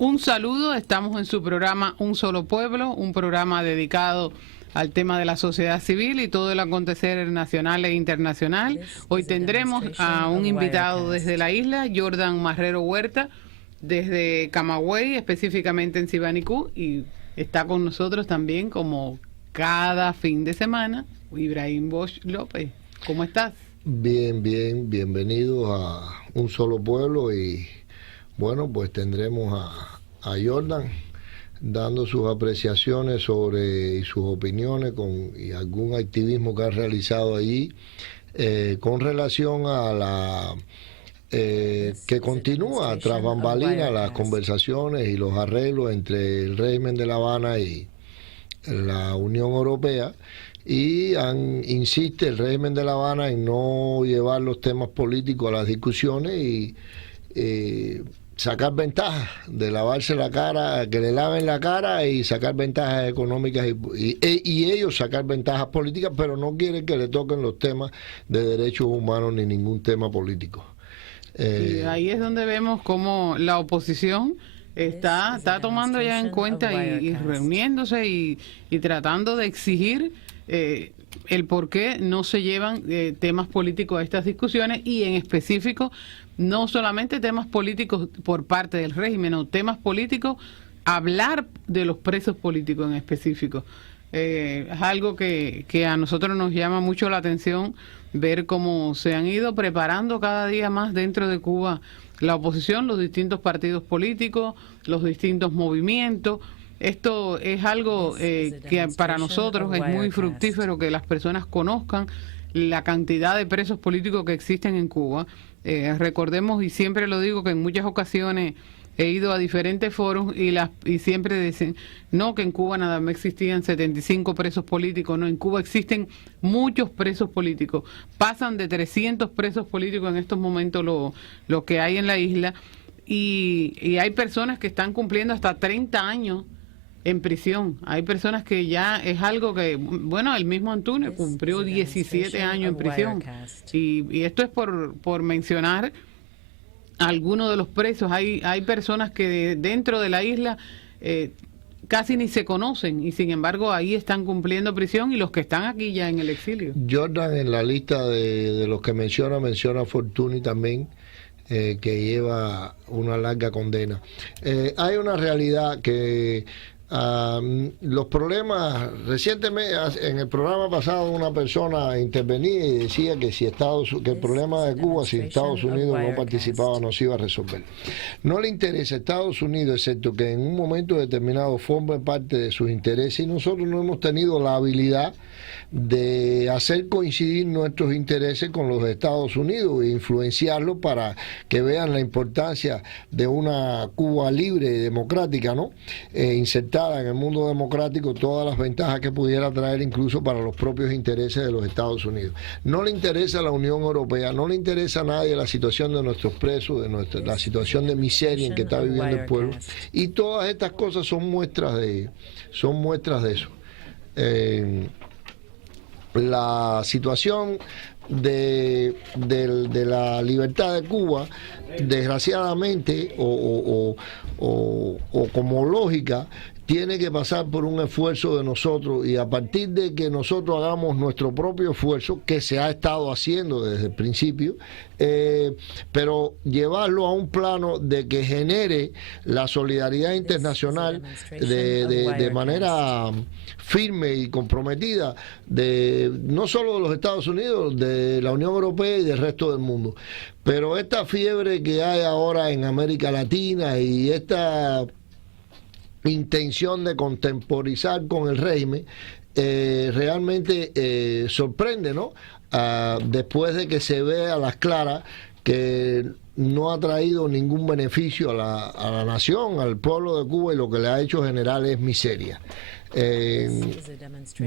Un saludo, estamos en su programa Un Solo Pueblo, un programa dedicado al tema de la sociedad civil y todo el acontecer nacional e internacional. Hoy tendremos a un invitado desde la isla, Jordan Marrero Huerta, desde Camagüey, específicamente en Sibanicú, y está con nosotros también como cada fin de semana, Ibrahim Bosch López. ¿Cómo estás? Bien, bienvenidos a Un Solo Pueblo y bueno, pues tendremos a Jordan dando sus apreciaciones y sus opiniones y algún activismo que ha realizado allí con relación a la que continúa tras bambalinas las conversaciones y los arreglos entre el régimen de La Habana y la Unión Europea, y insiste el régimen de La Habana en no llevar los temas políticos a las discusiones y sacar ventajas de lavarse la cara, que le laven la cara y sacar ventajas económicas y ellos sacar ventajas políticas, pero no quieren que le toquen los temas de derechos humanos ni ningún tema político. Y ahí es donde vemos cómo la oposición está tomando ya en cuenta y reuniéndose y tratando de exigir el por qué no se llevan temas políticos a estas discusiones, y en específico no solamente temas políticos por parte del régimen, o temas políticos, hablar de los presos políticos en específico. Es algo que a nosotros nos llama mucho la atención, ver cómo se han ido preparando cada día más dentro de Cuba la oposición, los distintos partidos políticos, los distintos movimientos. Esto es algo que para nosotros es muy fructífero, que las personas conozcan la cantidad de presos políticos que existen en Cuba. Recordemos, y siempre lo digo, que en muchas ocasiones he ido a diferentes foros y siempre dicen, no, que en Cuba nada más existían 75 presos políticos. No, en Cuba existen muchos presos políticos. Pasan de 300 presos políticos en estos momentos lo que hay en la isla, y hay personas que están cumpliendo hasta 30 años en prisión. Hay personas que ya es algo que, bueno, el mismo Antunes cumplió 17 años en prisión. Y esto es por mencionar algunos de los presos. Hay personas que dentro de la isla casi ni se conocen, y sin embargo ahí están cumpliendo prisión, y los que están aquí ya en el exilio. Jordan, en la lista de los que menciona a Fortuny también, que lleva una larga condena. Hay una realidad que los problemas, recientemente en el programa pasado una persona intervenía y decía que que el problema de Cuba, si Estados Unidos no participaba, no se iba a resolver. No le interesa a Estados Unidos, excepto que en un momento determinado forme parte de sus intereses, y nosotros no hemos tenido la habilidad de hacer coincidir nuestros intereses con los de Estados Unidos e influenciarlos para que vean la importancia de una Cuba libre y democrática, ¿no? Insertada en el mundo democrático, todas las ventajas que pudiera traer incluso para los propios intereses de los Estados Unidos. No le interesa a la Unión Europea, no le interesa a nadie la situación de nuestros presos, la situación de miseria en que está viviendo el pueblo, y todas estas cosas son muestras de eso. La situación de la libertad de Cuba, desgraciadamente, o como lógica, tiene que pasar por un esfuerzo de nosotros, y a partir de que nosotros hagamos nuestro propio esfuerzo, que se ha estado haciendo desde el principio, pero llevarlo a un plano de que genere la solidaridad internacional de manera firme y comprometida, no solo de los Estados Unidos, de la Unión Europea y del resto del mundo. Pero esta fiebre que hay ahora en América Latina y esta intención de contemporizar con el régimen realmente sorprende, ¿no? Después de que se ve a las claras que no ha traído ningún beneficio a la nación, al pueblo de Cuba, y lo que le ha hecho generar es miseria.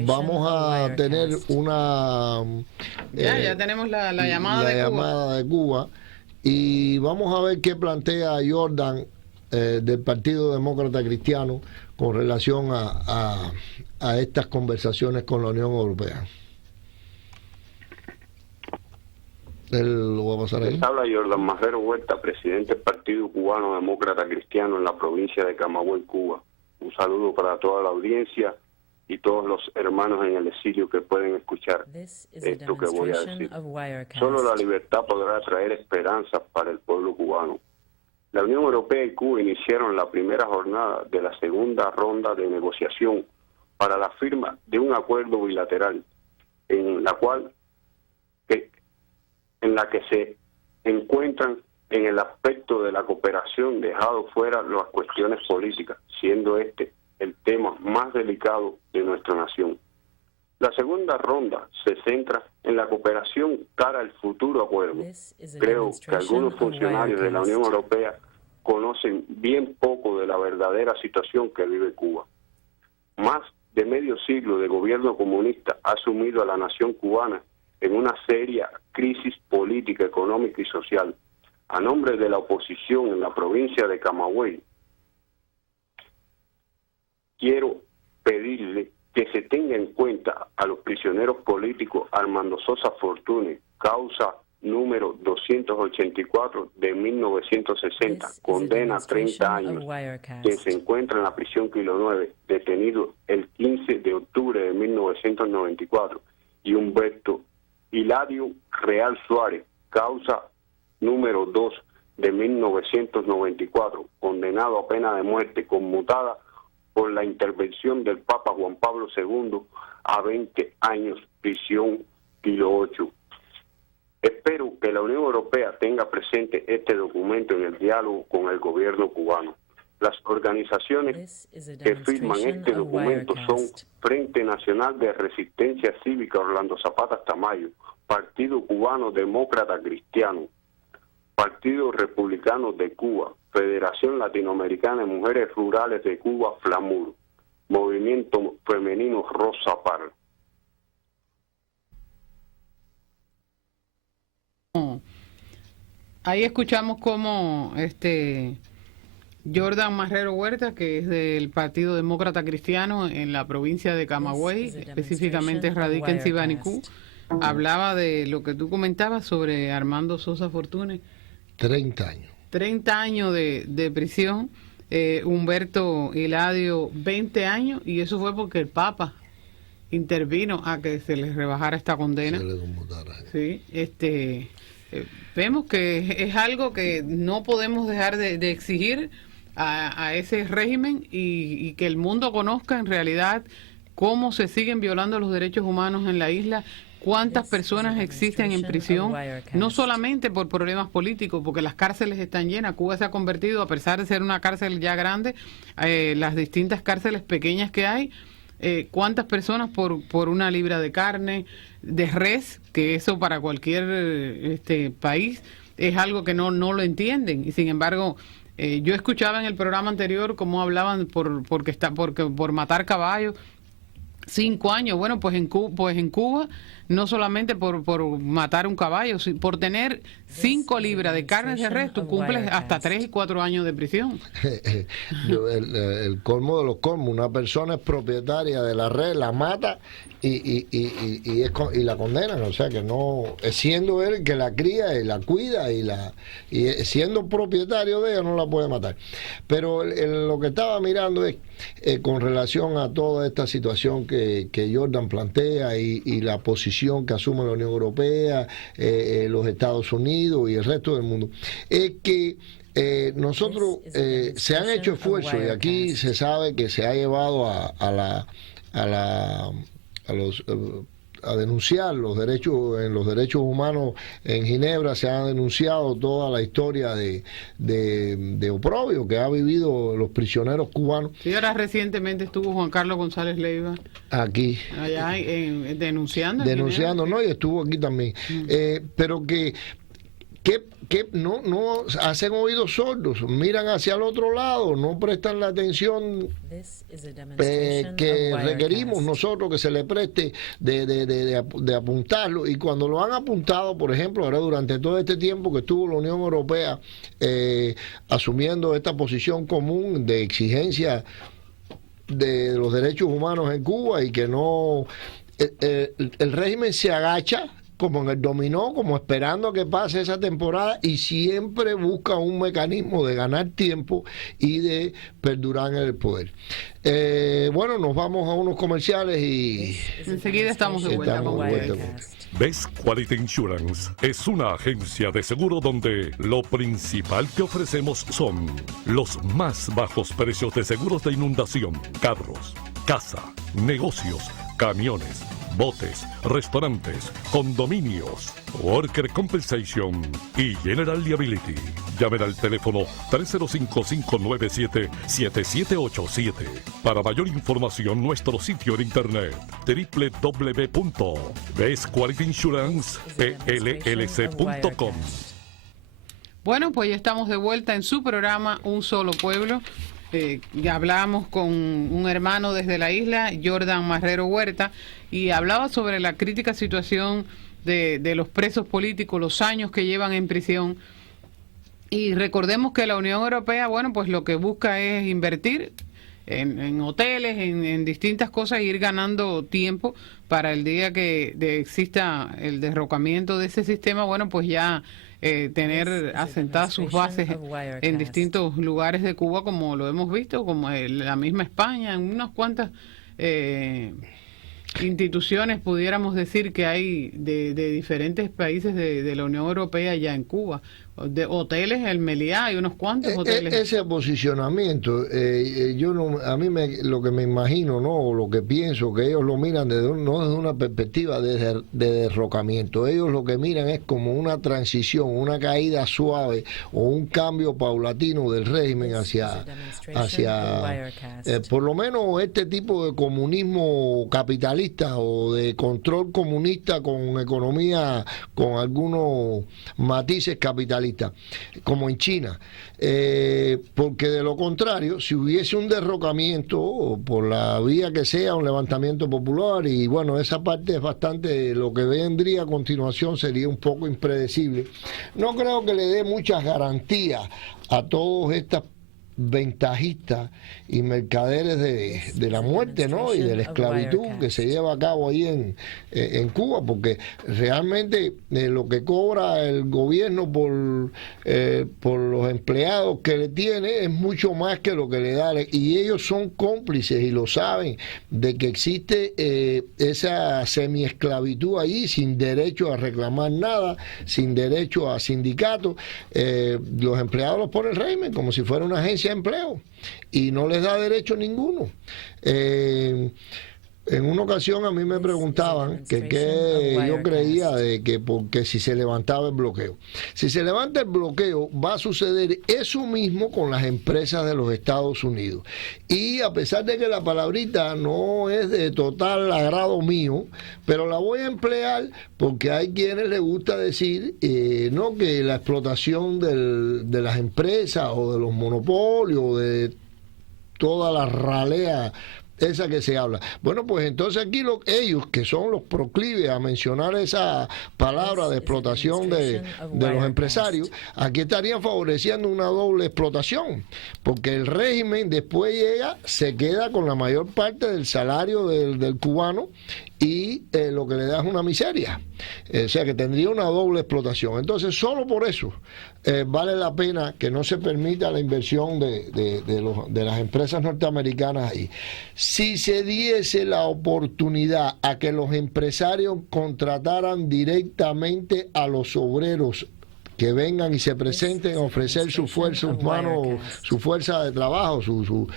Vamos a tener una ya tenemos la llamada de Cuba, y vamos a ver qué plantea Jordan del Partido Demócrata Cristiano con relación a estas conversaciones con la Unión Europea. Lo va a pasar ahí. Les habla Jordan Marrero Huerta, presidente del Partido Cubano Demócrata Cristiano en la provincia de Camagüey, Cuba. Un saludo para toda la audiencia y todos los hermanos en el exilio que pueden escuchar esto que voy a decir. Solo la libertad podrá traer esperanza para el pueblo cubano. La Unión Europea y Cuba iniciaron la primera jornada de la segunda ronda de negociación para la firma de un acuerdo bilateral en la que se encuentran en el aspecto de la cooperación dejado fuera las cuestiones políticas, siendo este el tema más delicado de nuestra nación. La segunda ronda se centra en la cooperación cara al futuro acuerdo. Creo que algunos funcionarios de la Unión Europea conocen bien poco de la verdadera situación que vive Cuba. Más de medio siglo de gobierno comunista ha sumido a la nación cubana en una seria crisis política, económica y social. A nombre de la oposición en la provincia de Camagüey, quiero pedirle que se tenga en cuenta a los prisioneros políticos Armando Sosa Fortuny, causa número 284 de 1960, condena 30 años, que se encuentra en la prisión Kilo 9, detenido el 15 de octubre de 1994, y Humberto Hilario Real Suárez, causa número 2 de 1994, condenado a pena de muerte conmutada por la intervención del Papa Juan Pablo II a 20 años prisión Kilo 8. Espero que la Unión Europea tenga presente este documento en el diálogo con el gobierno cubano. Las organizaciones que firman este documento son Frente Nacional de Resistencia Cívica Orlando Zapata Tamayo, Partido Cubano Demócrata Cristiano, Partido Republicano de Cuba, Federación Latinoamericana de Mujeres Rurales de Cuba, FLAMUR, Movimiento Femenino Rosa Parra. Ahí escuchamos cómo Jordan Marrero Huerta, que es del Partido Demócrata Cristiano en la provincia de Camagüey, específicamente radica en Sibanicú, hablaba de lo que tú comentabas sobre Armando Sosa Fortuny. 30 años. 30 años de prisión, Humberto Hilario 20 años, y eso fue porque el Papa intervino a que se les rebajara esta condena. Se le conmutara. Sí, vemos que es algo que no podemos dejar de exigir a ese régimen y que el mundo conozca en realidad cómo se siguen violando los derechos humanos en la isla, cuántas personas existen en prisión, no solamente por problemas políticos, porque las cárceles están llenas. Cuba se ha convertido, a pesar de ser una cárcel ya grande, las distintas cárceles pequeñas que hay, cuántas personas por una libra de carne, de res, que eso para cualquier país es algo que no lo entienden, y sin embargo yo escuchaba en el programa anterior cómo hablaban por matar caballos 5 años. Bueno, pues en Cuba no solamente por matar un caballo, por tener 5 libras de carne de res, tú cumples hasta 3 y 4 años de prisión. El colmo de los colmos, una persona es propietaria de la res, la mata y la condenan, o sea que no, siendo él que la cría y la cuida y siendo propietario de ella no la puede matar. Pero lo que estaba mirando es con relación a toda esta situación que Jordan plantea y la posición que asume la Unión Europea, los Estados Unidos y el resto del mundo, es que nosotros se han hecho esfuerzos, y aquí se sabe que se ha llevado a denunciar los derechos humanos en Ginebra. Se ha denunciado toda la historia de oprobio que ha vivido los prisioneros cubanos. Sí, ahora recientemente estuvo Juan Carlos González Leiva aquí allá denunciando, ¿no? Y estuvo aquí también. Pero que no hacen oídos sordos, miran hacia el otro lado, no prestan la atención que requerimos nosotros que se le preste de apuntarlo. Y cuando lo han apuntado, por ejemplo, ahora durante todo este tiempo que estuvo la Unión Europea asumiendo esta posición común de exigencia de los derechos humanos en Cuba, y que no el régimen se agacha como en el dominó, como esperando a que pase esa temporada, y siempre busca un mecanismo de ganar tiempo y de perdurar en el poder. Bueno, nos vamos a unos comerciales y enseguida estamos de vuelta con Best Quality Insurance es una agencia de seguro donde lo principal que ofrecemos son los más bajos precios de seguros de inundación, carros, casa, negocios, camiones, botes, restaurantes, condominios, Worker Compensation y General Liability. Llamen al teléfono 305-597-7787. Para mayor información, nuestro sitio en internet www.bestqualityinsurancepllc.com. Bueno, pues ya estamos de vuelta en su programa Un Solo Pueblo. Ya hablamos con un hermano desde la isla, Jordan Marrero Huerta, y hablaba sobre la crítica situación de los presos políticos, los años que llevan en prisión. Y recordemos que la Unión Europea, bueno, pues lo que busca es invertir en hoteles, en distintas cosas, e ir ganando tiempo para el día que exista el derrocamiento de ese sistema, bueno, pues ya tener asentadas sus bases en distintos lugares de Cuba, como lo hemos visto, como la misma España, en unas cuantas instituciones, pudiéramos decir, que hay de diferentes países de la Unión Europea ya en Cuba. De hoteles, el Meliá, hay unos cuantos hoteles. Ese posicionamiento, a mí lo que me imagino, ¿no? O lo que pienso, que ellos lo miran no desde una perspectiva de derrocamiento. Ellos lo que miran es como una transición, una caída suave o un cambio paulatino del régimen hacia por lo menos este tipo de comunismo capitalista o de control comunista con economía, con algunos matices capitalistas, como en China, porque de lo contrario, si hubiese un derrocamiento por la vía que sea, un levantamiento popular, y bueno, esa parte es bastante, lo que vendría a continuación sería un poco impredecible. No creo que le dé muchas garantías a todas estas ventajistas y mercaderes de la muerte, ¿no? Y de la esclavitud que se lleva a cabo ahí en Cuba, porque realmente lo que cobra el gobierno por los empleados que le tiene es mucho más que lo que le da, y ellos son cómplices y lo saben de que existe esa semiesclavitud ahí, sin derecho a reclamar nada, sin derecho a sindicatos. Los empleados los pone el régimen como si fuera una agencia de empleo y no les da derecho ninguno. En una ocasión a mí me preguntaban que yo creía de que porque si se levantaba el bloqueo. Si se levanta el bloqueo, va a suceder eso mismo con las empresas de los Estados Unidos. Y a pesar de que la palabrita no es de total agrado mío, pero la voy a emplear porque hay quienes les gusta decir no, que la explotación de las empresas o de los monopolios, de toda la ralea esa que se habla. Bueno, pues entonces aquí ellos, que son los proclives a mencionar esa palabra de explotación de los empresarios, aquí estarían favoreciendo una doble explotación, porque el régimen después llega, se queda con la mayor parte del salario del cubano, y lo que le da es una miseria. O sea que tendría una doble explotación. Entonces, solo por eso vale la pena que no se permita la inversión de las empresas norteamericanas ahí. Si se diese la oportunidad a que los empresarios contrataran directamente a los obreros que vengan y se presenten a ofrecer su fuerza humana, su fuerza de trabajo, su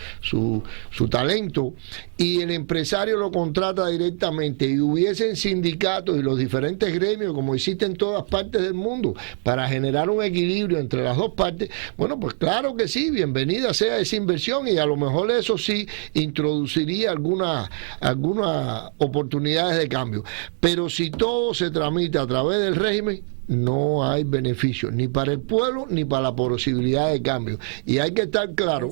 talento, y el empresario lo contrata directamente, y hubiesen sindicatos y los diferentes gremios, como existen en todas partes del mundo, para generar un equilibrio entre las dos partes, bueno, pues claro que sí, bienvenida sea esa inversión, y a lo mejor eso sí introduciría algunas oportunidades de cambio. Pero si todo se tramita a través del régimen, no hay beneficio ni para el pueblo ni para la posibilidad de cambio. Y hay que estar claro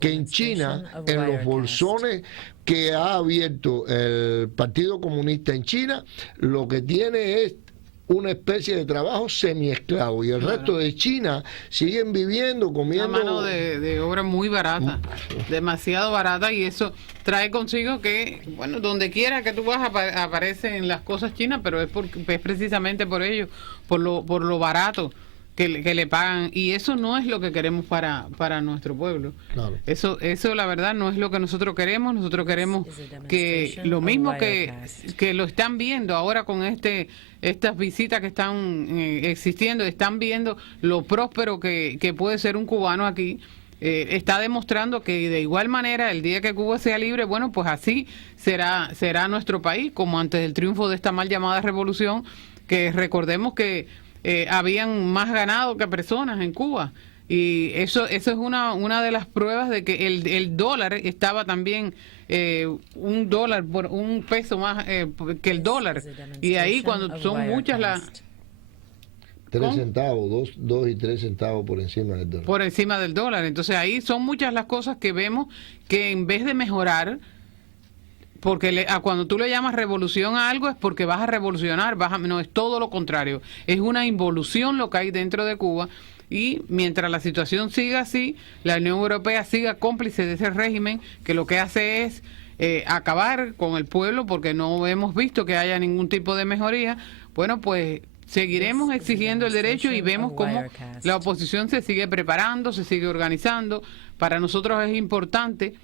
que en China, en los bolsones que ha abierto el Partido Comunista en China, lo que tiene es una especie de trabajo semiesclavo, y el resto de China siguen viviendo, comiendo... Una mano de obra muy barata, demasiado barata, y eso trae consigo que, bueno, donde quiera que tú vas aparecen las cosas chinas, pero es precisamente por ello, por lo barato que le pagan, y eso no es lo que queremos para nuestro pueblo. Claro. Eso la verdad no es lo que nosotros queremos que lo mismo que lo están viendo ahora con estas visitas que están existiendo, están viendo lo próspero que puede ser un cubano aquí. Está demostrando que de igual manera el día que Cuba sea libre, bueno, pues así será nuestro país, como antes del triunfo de esta mal llamada revolución, que recordemos que habían más ganado que personas en Cuba, y eso es una de las pruebas de que el dólar estaba también un dólar por un peso más que el dólar, y ahí cuando son muchas las 3 centavos, 2 y 3 centavos por encima del dólar. Por encima del dólar. Entonces ahí son muchas las cosas que vemos que en vez de mejorar, porque cuando tú le llamas revolución a algo es porque vas a revolucionar, no, es todo lo contrario. Es una involución lo que hay dentro de Cuba, y mientras la situación siga así, la Unión Europea siga cómplice de ese régimen que lo que hace es acabar con el pueblo, porque no hemos visto que haya ningún tipo de mejoría. Bueno, pues seguiremos exigiendo el derecho, y vemos cómo la oposición se sigue preparando, se sigue organizando. Para nosotros es importante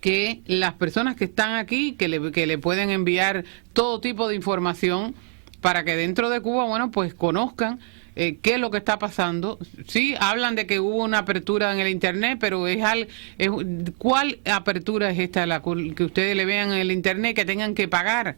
que las personas que están aquí, que le pueden enviar todo tipo de información para que dentro de Cuba, bueno, pues conozcan qué es lo que está pasando. Sí, hablan de que hubo una apertura en el Internet, pero ¿cuál apertura es esta que ustedes le vean en el Internet que tengan que pagar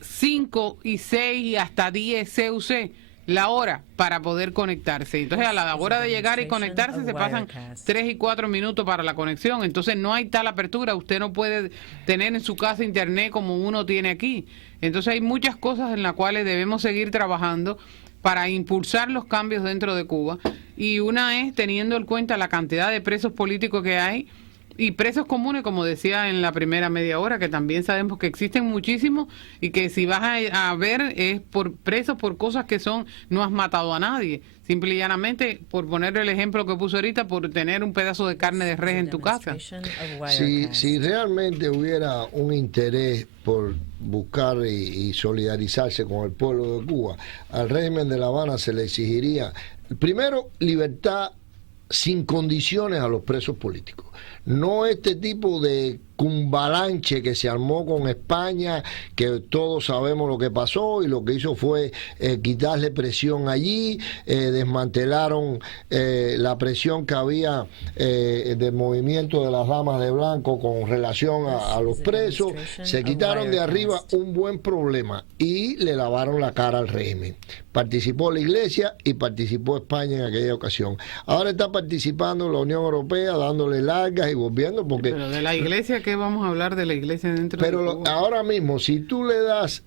5 y 6 y hasta 10 CUC la hora para poder conectarse? Entonces a la hora de llegar y conectarse se pasan 3 y 4 minutos para la conexión. Entonces no hay tal apertura, usted no puede tener en su casa internet como uno tiene aquí. Entonces hay muchas cosas en las cuales debemos seguir trabajando para impulsar los cambios dentro de Cuba, y una es teniendo en cuenta la cantidad de presos políticos que hay, y presos comunes, como decía en la primera media hora, que también sabemos que existen muchísimos, y que si vas a ver es por presos por cosas que no has matado a nadie, simple y llanamente, por poner el ejemplo que puso ahorita, por tener un pedazo de carne de res en tu casa. Si realmente hubiera un interés por buscar y solidarizarse con el pueblo de Cuba, al régimen de La Habana se le exigiría, primero, libertad sin condiciones a los presos políticos. No este tipo de cumbalanche que se armó con España, que todos sabemos lo que pasó, y lo que hizo fue quitarle presión allí, desmantelaron la presión que había del movimiento de las damas de blanco con relación a los presos. Se quitaron de arriba un buen problema y le lavaron la cara al régimen. Participó la Iglesia y participó España en aquella ocasión. Ahora está participando la Unión Europea, dándole largas y volviendo, porque... Pero de la Iglesia, ¿qué vamos a hablar de la Iglesia dentro de Cuba? Pero ahora mismo, si tú le das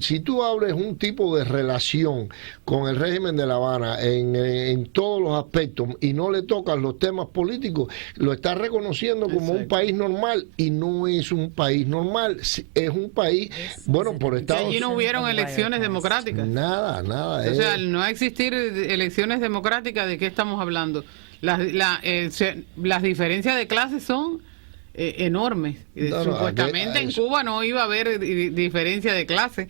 si tú abres un tipo de relación con el régimen de La Habana en todos los aspectos y no le tocas los temas políticos, lo estás reconociendo como un país normal, y no es un país normal, es un país, bueno, por Estados Unidos. Allí no hubieron elecciones democráticas. Nada. O sea, al no existir elecciones democráticas, ¿de qué estamos hablando? Las diferencias de clases son enormes. Supuestamente en Cuba no iba a haber diferencia de clase,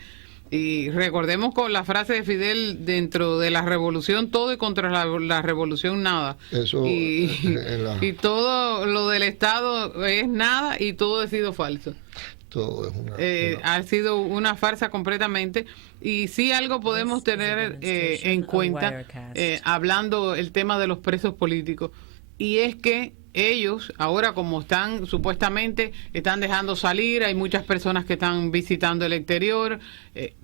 y recordemos con la frase de Fidel: dentro de la revolución todo y contra la revolución nada. Eso, y todo lo del Estado es nada, y todo ha sido falso. Todo es ha sido una farsa completamente. Y sí, algo podemos tener en cuenta, hablando el tema de los presos políticos, y es que ellos ahora, como supuestamente están dejando salir, hay muchas personas que están visitando el exterior,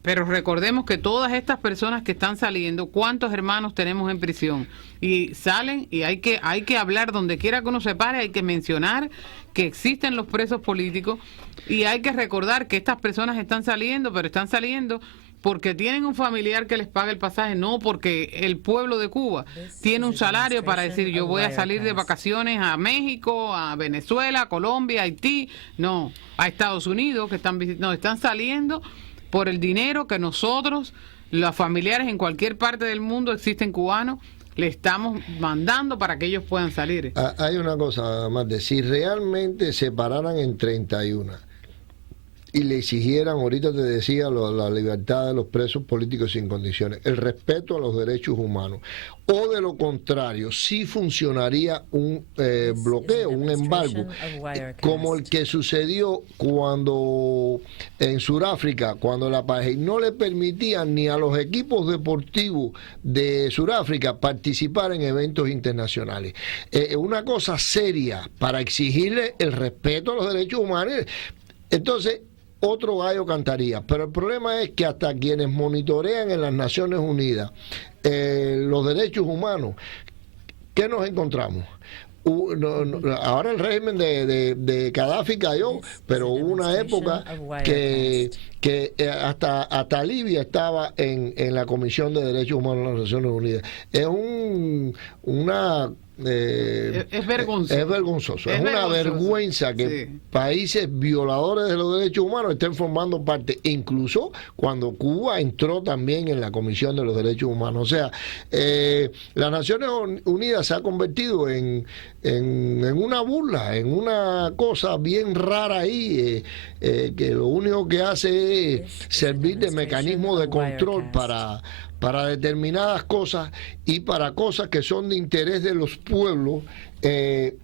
pero recordemos que todas estas personas que están saliendo, ¿cuántos hermanos tenemos en prisión? Y salen, y hay que hablar donde quiera que uno se pare, hay que mencionar que existen los presos políticos, y hay que recordar que estas personas están saliendo, pero están saliendo porque tienen un familiar que les paga el pasaje, no porque el pueblo de Cuba tiene un salario para decir: yo voy a salir de vacaciones a México, a Venezuela, a Colombia, a Haití, no, a Estados Unidos, que están saliendo por el dinero que nosotros, los familiares en cualquier parte del mundo, existen cubanos, le estamos mandando para que ellos puedan salir. Hay una cosa más, de si realmente se pararan en 31 y le exigieran, ahorita te decía, la libertad de los presos políticos sin condiciones, el respeto a los derechos humanos, o de lo contrario, sí funcionaría un bloqueo, un embargo, como el que sucedió cuando en Sudáfrica, cuando la apartheid no le permitían ni a los equipos deportivos de Sudáfrica participar en eventos internacionales. Una cosa seria para exigirle el respeto a los derechos humanos. Entonces, otro gallo cantaría, pero el problema es que hasta quienes monitorean en las Naciones Unidas los derechos humanos, ¿qué nos encontramos? Ahora el régimen de Gaddafi cayó, pero hubo una época que hasta Libia estaba en la Comisión de Derechos Humanos de las Naciones Unidas. Es es vergonzoso. Es vergonzoso. Es una vergüenza que países violadores de los derechos humanos estén formando parte, incluso cuando Cuba entró también en la Comisión de los Derechos Humanos. O sea, las Naciones Unidas se ha convertido en una burla, en una cosa bien rara ahí, que lo único que hace es servir de mecanismo de control para determinadas cosas, y para cosas que son de interés de los pueblos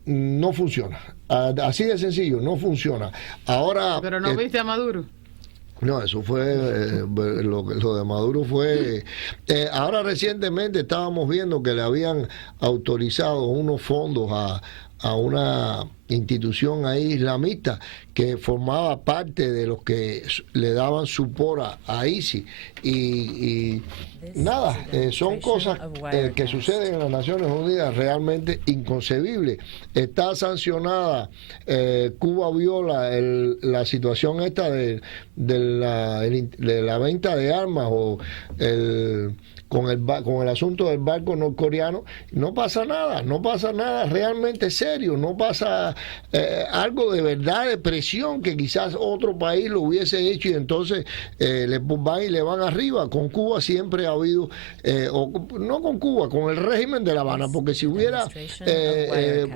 no funciona. Así de sencillo, no funciona. Ahora, pero no viste a Maduro. No, eso fue, lo de Maduro fue... ahora recientemente estábamos viendo que le habían autorizado unos fondos a una institución ahí islamista que formaba parte de los que le daban support a ISIS, y nada, son cosas que suceden en las Naciones Unidas realmente inconcebibles. Está sancionada, Cuba viola la situación esta de la venta de armas, o con el asunto del barco norcoreano. No pasa nada realmente serio, no pasa algo de verdad, de presión, que quizás otro país lo hubiese hecho, y entonces van y le van arriba. Con Cuba siempre ha habido, no con Cuba, con el régimen de La Habana, porque si hubiera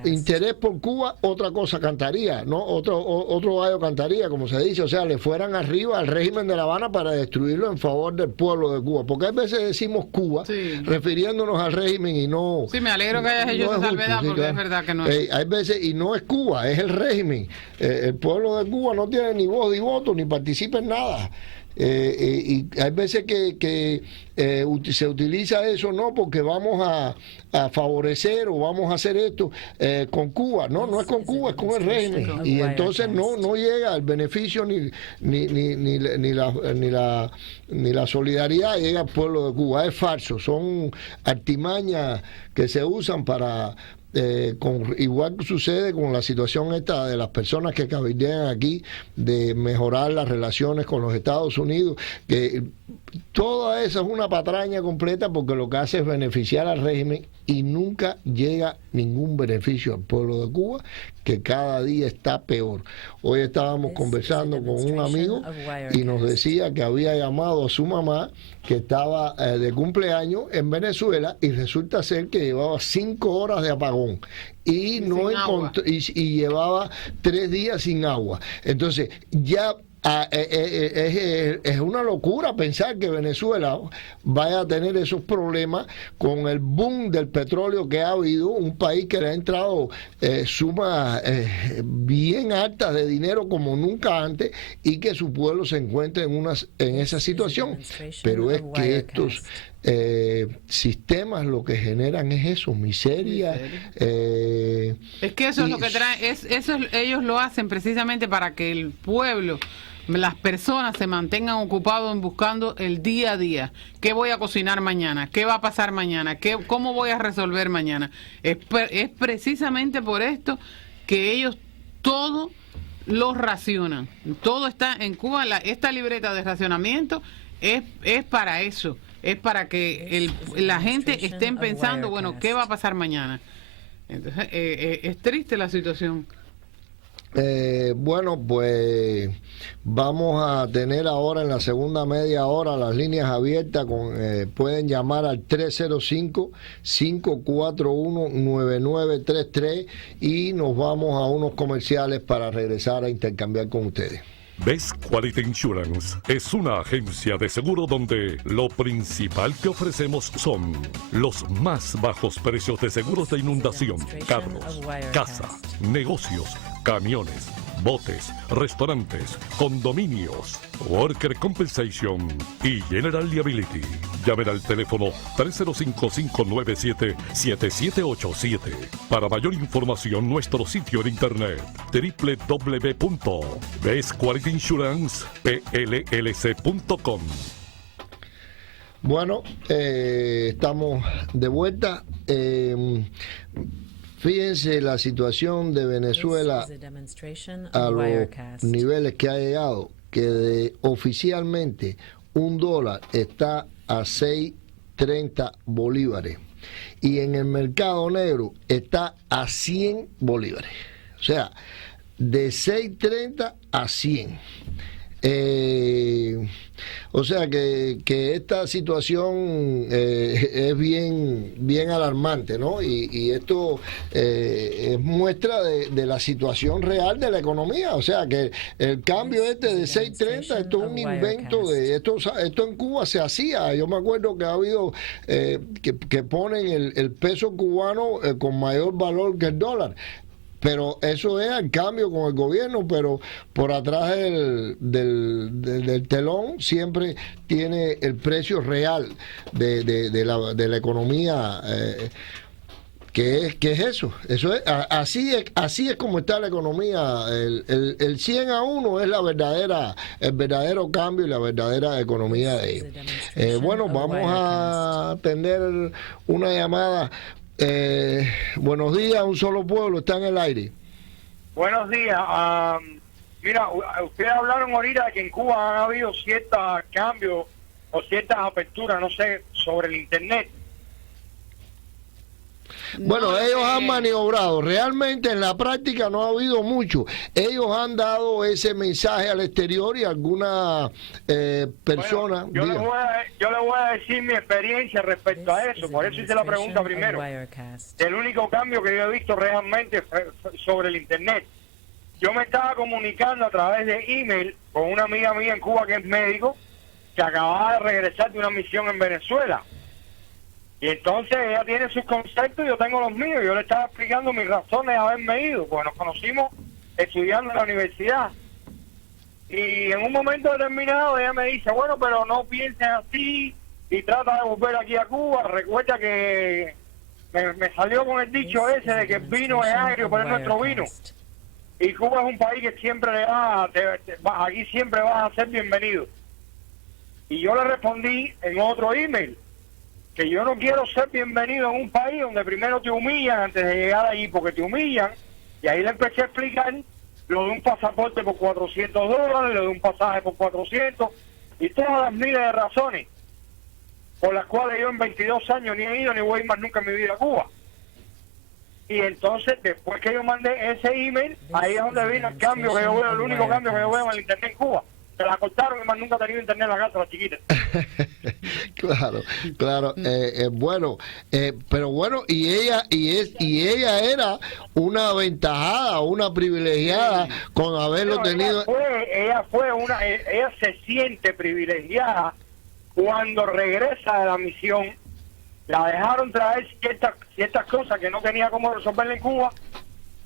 interés por Cuba, otra cosa cantaría, ¿no? Otro gallo cantaría, como se dice, o sea, le fueran arriba al régimen de La Habana para destruirlo en favor del pueblo de Cuba, porque a veces decimos Cuba, refiriéndonos al régimen, y no... Sí, me alegro que hayas hecho esa salvedad, porque claro, es verdad que no es... hay veces, y no es Cuba, es el régimen. El pueblo de Cuba no tiene ni voz ni voto, ni participa en nada. Y hay veces que se utiliza eso, no porque vamos a favorecer o vamos a hacer esto con Cuba. No es con Cuba, es con el régimen, y entonces no llega el beneficio ni la solidaridad llega al pueblo de Cuba. Es falso, son artimañas que se usan para... igual sucede con la situación esta de las personas que cabildean aquí, de mejorar las relaciones con los Estados Unidos, que toda esa es una patraña completa, porque lo que hace es beneficiar al régimen, y nunca llega ningún beneficio al pueblo de Cuba, que cada día está peor. Hoy estábamos conversando con un amigo y nos decía que había llamado a su mamá, que estaba de cumpleaños en Venezuela, y resulta ser que llevaba 5 horas de apagón y no encontró, y llevaba 3 días sin agua. Entonces ya es una locura pensar que Venezuela vaya a tener esos problemas con el boom del petróleo que ha habido, un país que le ha entrado sumas bien altas de dinero como nunca antes, y que su pueblo se encuentra en esa situación. Pero es que estos sistemas lo que generan es eso, miseria. Es que eso es lo que trae, ellos lo hacen precisamente para que el pueblo, las personas, se mantengan ocupados en buscando el día a día. ¿Qué voy a cocinar mañana? ¿Qué va a pasar mañana? ¿Cómo voy a resolver mañana? Es precisamente por esto que ellos todo lo racionan. Todo está en Cuba. Esta libreta de racionamiento es para eso. Es para que la gente esté pensando, bueno, ¿qué va a pasar mañana? Entonces, es triste la situación. Bueno, pues vamos a tener ahora en la segunda media hora las líneas abiertas. Pueden llamar al 305-541-9933 y nos vamos a unos comerciales para regresar a intercambiar con ustedes. Best Quality Insurance es una agencia de seguro donde lo principal que ofrecemos son los más bajos precios de seguros de inundación, carros, casa, negocios, camiones, botes, restaurantes, condominios, Worker Compensation y General Liability. Llamen al teléfono 305-597-7787. Para mayor información, nuestro sitio en internet www.bestqualityinsurancepllc.com. Bueno, estamos de vuelta. Fíjense la situación de Venezuela a los niveles que ha llegado, que oficialmente $1 está a 6.30 bolívares y en el mercado negro está a 100 bolívares. O sea, de 6.30 a 100. O sea que esta situación es bien alarmante, ¿no? Y esto es muestra de la situación real de la economía. O sea que el cambio de 6.30, esto es un invento de esto en Cuba se hacía. Yo me acuerdo que ha habido que ponen el peso cubano con mayor valor que el dólar. Pero eso es el cambio con el gobierno, pero por atrás del telón siempre tiene el precio real de la economía, que es eso. Eso es así es como está la economía. El 100 a 1 es el verdadero cambio y la verdadera economía de ellos. Bueno, vamos a atender una llamada. Buenos días, Un Solo Pueblo, está en el aire. Buenos días. Mira, ustedes hablaron ahorita de que en Cuba han habido ciertos cambios o ciertas aperturas, no sé, sobre el Internet. Bueno, ellos han maniobrado. Realmente en la práctica no ha habido mucho. Ellos han dado ese mensaje al exterior y alguna persona... Bueno, yo le voy a decir mi experiencia respecto a eso. Por eso hice la pregunta primero. El único cambio que yo he visto realmente fue sobre el Internet. Yo me estaba comunicando a través de email con una amiga mía en Cuba que es médico, que acababa de regresar de una misión en Venezuela. Y entonces ella tiene sus conceptos y yo tengo los míos. Yo le estaba explicando mis razones de haberme ido, porque nos conocimos estudiando en la universidad. Y en un momento determinado ella me dice, bueno, pero no pienses así y trata de volver aquí a Cuba. Recuerda que me salió con el dicho ese de que el vino es agrio, pero es nuestro vino. Y Cuba es un país que siempre aquí siempre vas a ser bienvenido. Y yo le respondí en otro email que yo no quiero ser bienvenido en un país donde primero te humillan antes de llegar allí, porque te humillan. Y ahí le empecé a explicar lo de un pasaporte por $400, lo de un pasaje por 400, y todas las miles de razones por las cuales yo en 22 años ni he ido ni voy más nunca en mi vida a Cuba. Y entonces, después que yo mandé ese email, ahí es donde vino el cambio que yo veo, el único cambio que yo veo en el internet en Cuba. Se la cortaron y más nunca ha tenido internet en la casa, la chiquita. Claro. Bueno, pero bueno, y ella era una aventajada, una privilegiada con haberlo tenido. Ella se siente privilegiada cuando regresa de la misión. La dejaron traer ciertas cosas que no tenía cómo resolver en Cuba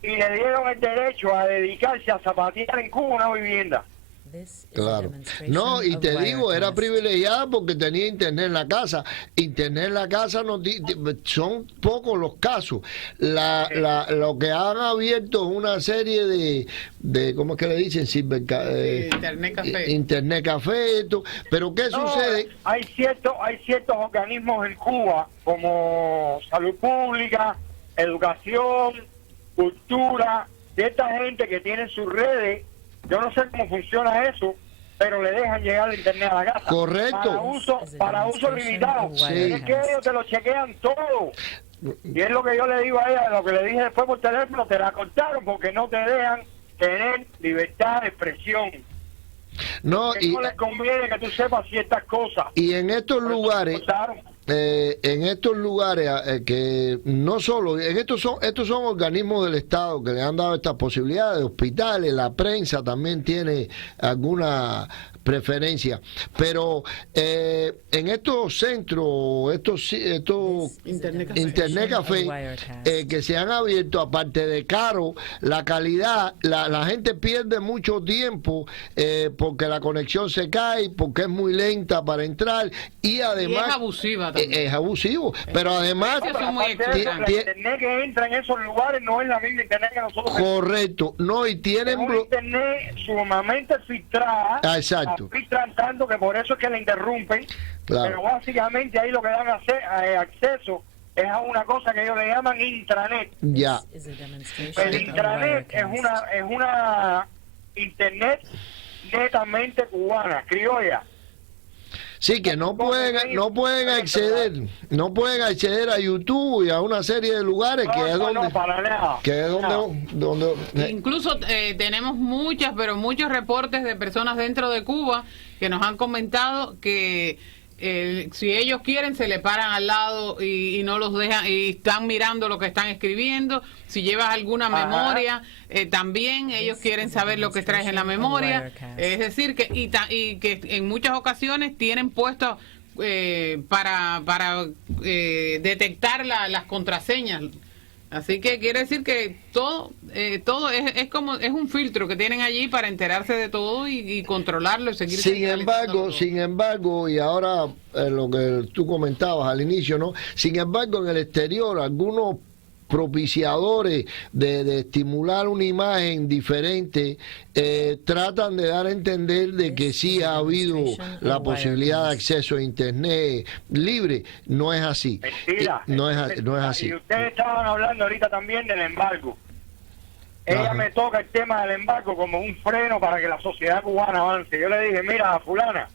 y le dieron el derecho a dedicarse a zapatear en Cuba una vivienda. Claro. No, y te digo, era privilegiada porque tenía internet en la casa. Internet en la casa son pocos los casos. Lo que han abierto es una serie de ¿cómo es que le dicen? Internet café. Internet café, pero ¿qué sucede? Hay ciertos organismos en Cuba como Salud Pública, Educación, Cultura, cierta gente que tiene sus redes. Yo no sé cómo funciona eso, pero le dejan llegar el internet a la casa. Correcto. Para uso limitado. Sí. Es que ellos te lo chequean todo. Y es lo que yo le digo a ella, lo que le dije después por teléfono, te la cortaron porque no te dejan tener libertad de expresión. No, que no les conviene que tú sepas ciertas cosas. Y en estos lugares, que no solo, estos son organismos del Estado que le han dado estas posibilidades, hospitales, la prensa también tiene alguna preferencia, pero en estos centros, estos Internet Café que se han abierto, aparte de caro, la calidad, la gente pierde mucho tiempo porque la conexión se cae, porque es muy lenta para entrar y además es abusiva también. Es abusivo, pero además la internet que entra en esos lugares no es la misma internet que nosotros correcto, no, y tienen una internet sumamente filtrada. Exacto. Filtran tanto que por eso es que le interrumpen, claro. Pero básicamente ahí lo que dan acceso es a una cosa que ellos le llaman intranet. Ya. El intranet es una internet netamente cubana, criolla. Sí, que no pueden acceder a YouTube y a una serie de lugares que es donde incluso tenemos muchos reportes de personas dentro de Cuba que nos han comentado que si ellos quieren se le paran al lado y no los dejan y están mirando lo que están escribiendo. Si llevas alguna memoria, también ellos quieren saber lo que traes en la memoria. Es decir, que y que en muchas ocasiones tienen puesto para detectar las contraseñas. Así que quiere decir que todo es como es un filtro que tienen allí para enterarse de todo y controlarlo y seguir. Sin embargo, y ahora lo que tú comentabas al inicio, ¿no? Sin embargo, en el exterior algunos propiciadores de estimular una imagen diferente tratan de dar a entender de que sí ha habido la posibilidad de acceso a internet libre. No es así. Mentira. No es así. Y ustedes estaban hablando ahorita también del embargo. Ella me toca el tema del embargo como un freno para que la sociedad cubana avance. Yo le dije, mira, fulana,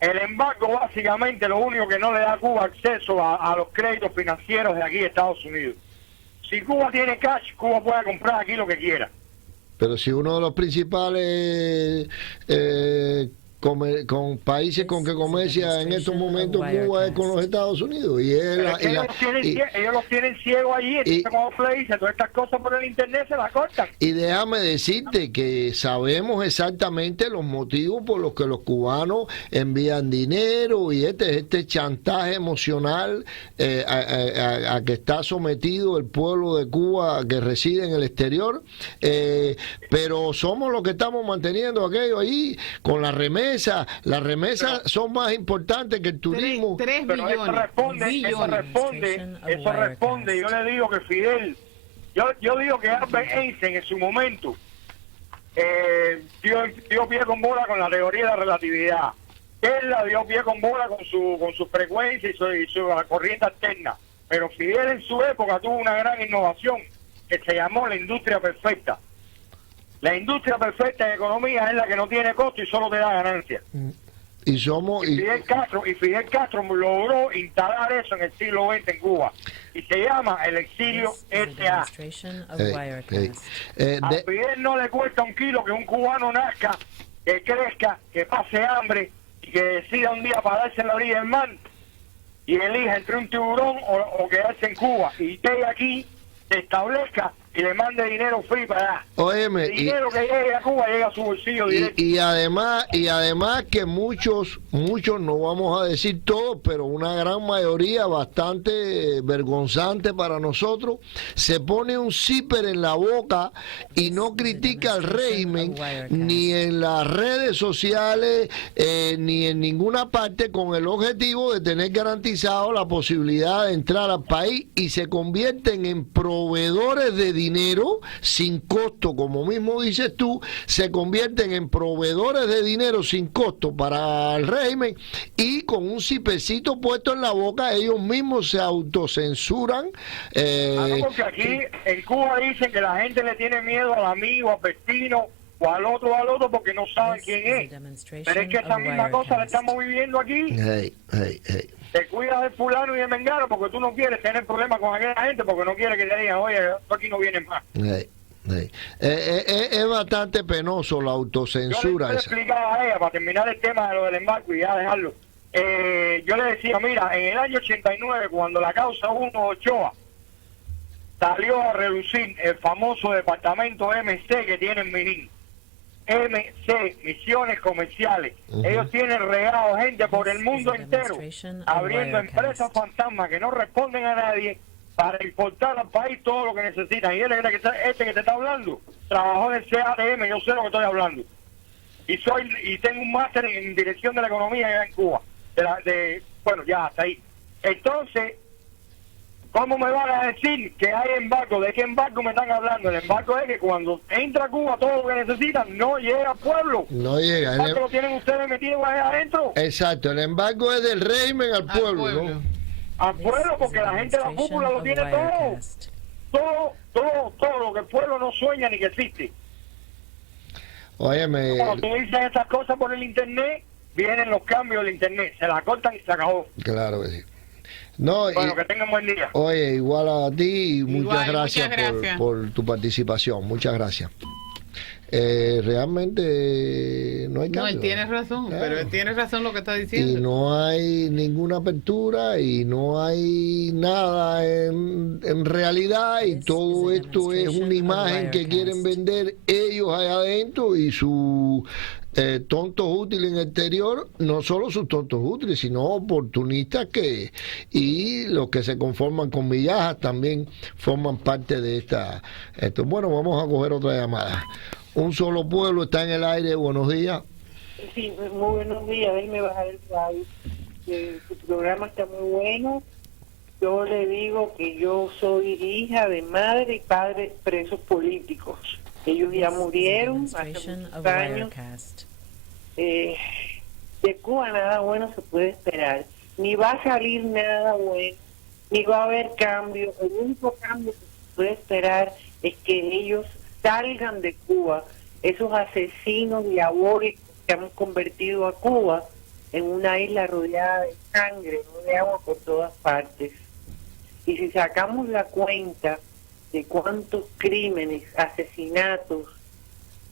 el embargo básicamente lo único que no le da a Cuba acceso a los créditos financieros de aquí de Estados Unidos. Si Cuba tiene cash, Cuba puede comprar aquí lo que quiera. Pero si uno de los principales con países con que comercia en estos momentos Cuba es con los Estados Unidos ellos los tienen ciegos allí, entonces como le dicen todas estas cosas por el internet se las cortan. Y déjame decirte que sabemos exactamente los motivos por los que los cubanos envían dinero y este chantaje emocional a que está sometido el pueblo de Cuba que reside en el exterior, pero somos los que estamos manteniendo aquello ahí con la remesa. Las remesas son más importantes que el turismo. 3 pero billones. Eso responde. Yo le digo que Fidel, yo digo que Albert Einstein en su momento dio pie con bola con la teoría de la relatividad. Tesla dio pie con bola con su frecuencia y su corriente alterna. Pero Fidel en su época tuvo una gran innovación que se llamó la industria perfecta. La industria perfecta en economía es la que no tiene costo y solo te da ganancia. Y Fidel Castro logró instalar eso en el siglo XX en Cuba. Y se llama el exilio S.A. A Fidel no le cuesta un kilo que un cubano nazca, que crezca, que pase hambre y que decida un día pararse en la orilla del mar y elija entre un tiburón o quedarse en Cuba. Y esté aquí, se establezca y le mande dinero free para allá. Óyeme, el dinero que llegue a Cuba llega a su bolsillo directo. Y además que muchos, no vamos a decir todos, pero una gran mayoría bastante vergonzante para nosotros, se pone un zipper en la boca y no critica al régimen ni en las redes sociales ni en ninguna parte con el objetivo de tener garantizado la posibilidad de entrar al país y se convierten en proveedores de dinero sin costo, como mismo dices tú, se convierten en proveedores de dinero sin costo para el régimen y con un cipecito puesto en la boca ellos mismos se autocensuran. Porque aquí en Cuba dicen que la gente le tiene miedo al amigo, al vecino o al otro porque no saben quién es. Pero es que esa misma cosa la estamos viviendo aquí. Te cuidas de fulano y de mengano porque tú no quieres tener problemas con aquella gente porque no quieres que te digan, oye, tú aquí no vienes más. Sí. Es bastante penoso la autocensura. Yo le explicaba a ella, para terminar el tema de lo del embargo y ya dejarlo. Yo le decía, mira, en el año 89, cuando la causa 1 Ochoa salió a relucir el famoso departamento MC que tiene en Minin, MC, Misiones Comerciales. Ellos tienen regado gente por el mundo entero, abriendo empresas fantasmas que no responden a nadie para importar al país todo lo que necesitan. Y él que te está hablando trabajó en el CATM, yo sé lo que estoy hablando. Y tengo un máster en dirección de la economía allá en Cuba. Bueno, ya hasta ahí. Entonces, ¿cómo me van a decir que hay embargo? ¿De qué embargo me están hablando? El embargo es que cuando entra a Cuba todo lo que necesitan no llega al pueblo. No llega. ¿Cuánto lo tienen ustedes metidos ahí adentro? Exacto, el embargo es del régimen al pueblo, ¿no? Al pueblo, porque la gente de la cúpula lo tiene todo. Todo lo que el pueblo no sueña ni que existe. Óyeme. Cuando tú dices esas cosas por el internet, vienen los cambios del internet, se la cortan y se acabó. Claro que sí. No, bueno, que tengan buen día. Oye, igual a ti y muchas gracias. Por tu participación. Muchas gracias. Realmente no hay cambio. No, él tiene razón, pero él tiene razón lo que está diciendo. Y no hay ninguna apertura y no hay nada en realidad, y todo esto es una imagen que quieren vender ellos allá adentro y su tontos útiles en el exterior, no solo sus tontos útiles, sino oportunistas y los que se conforman con migajas también forman parte de esto. Bueno, vamos a coger otra llamada. Un solo pueblo está en el aire. Buenos días. Sí, muy buenos días. Déjeme bajar el radio. Su programa está muy bueno. Yo le digo que yo soy hija de madre y padre presos políticos. Ellos ya murieron hace muchos años. De Cuba nada bueno se puede esperar. Ni va a salir nada bueno, ni va a haber cambio. El único cambio que se puede esperar es que ellos salgan de Cuba, esos asesinos diabólicos que han convertido a Cuba en una isla rodeada de sangre, de agua por todas partes. Y si sacamos la cuenta de cuántos crímenes, asesinatos,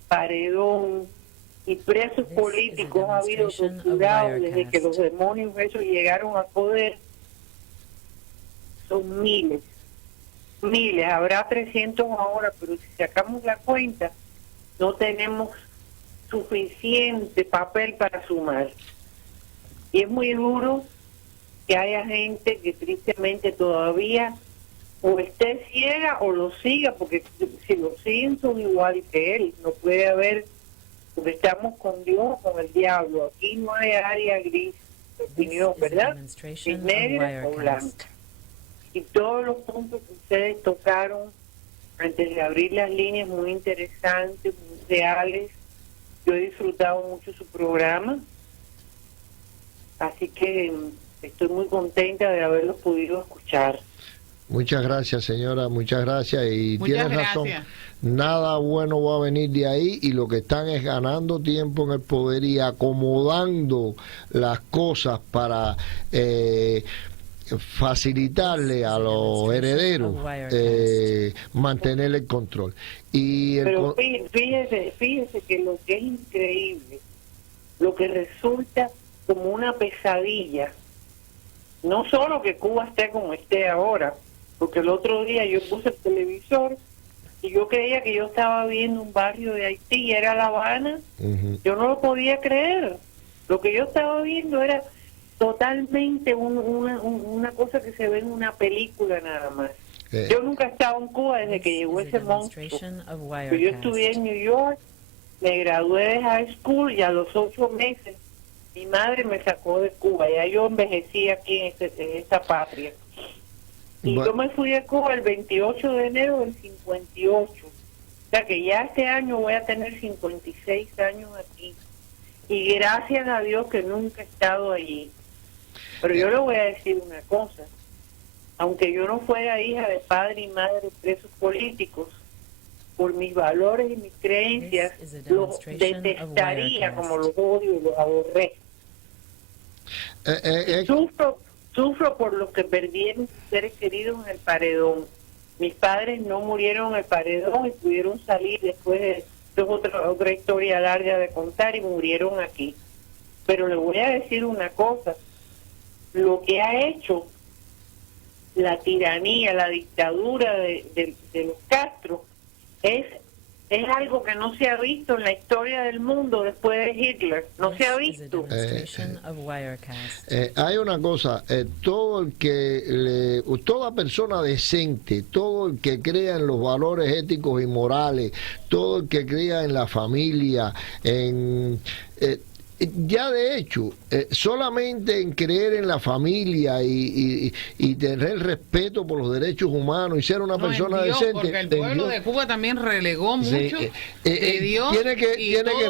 paredón y presos políticos ha habido torturados desde que los demonios esos llegaron al poder, son miles. Habrá 300 ahora, pero si sacamos la cuenta, no tenemos suficiente papel para sumar. Y es muy duro que haya gente que tristemente todavía o esté ciega o lo siga, porque si lo siguen son igual que él. No puede haber, porque estamos con Dios o con el diablo. Aquí no hay área gris de opinión, ¿verdad? Es negra o blanca. Y todos los puntos que ustedes tocaron antes de abrir las líneas, muy interesantes, muy reales. Yo he disfrutado mucho su programa, así que estoy muy contenta de haberlos podido escuchar. Muchas gracias, señora, muchas gracias. Y tienes razón, nada bueno va a venir de ahí, y lo que están es ganando tiempo en el poder y acomodando las cosas para facilitarle a los herederos mantener el control. Pero fíjese que lo que es increíble, lo que resulta como una pesadilla, no solo que Cuba esté como esté ahora, porque el otro día yo puse el televisor y yo creía que yo estaba viendo un barrio de Haití y era La Habana. Yo no lo podía creer. Lo que yo estaba viendo era totalmente una cosa que se ve en una película nada más. Yo nunca he estado en Cuba desde que llegó ese monstruo. Yo estudié en New York, me gradué de high school y a los 8 meses mi madre me sacó de Cuba. Ya yo envejecí aquí en esta patria. Y yo me fui de Cuba el 28 de enero del 58. O sea que ya este año voy a tener 56 años aquí. Y gracias a Dios que nunca he estado allí. Pero yo le voy a decir una cosa. Aunque yo no fuera hija de padre y madre presos políticos, por mis valores y mis creencias, los detestaría como los odio y los aborrezco. Sufro por los que perdieron seres queridos en el paredón. Mis padres no murieron en el paredón y pudieron salir después de otra historia larga de contar y murieron aquí. Pero le voy a decir una cosa, lo que ha hecho la tiranía, la dictadura de los Castro es algo que no se ha visto en la historia del mundo después de Hitler, no se ha visto. Hay una cosa, toda persona decente, todo el que crea en los valores éticos y morales, todo el que crea en la familia, ya de hecho, solamente en creer en la familia y tener respeto por los derechos humanos y ser una persona Dios, decente. Porque el pueblo de Cuba también relegó mucho de Dios, tiene que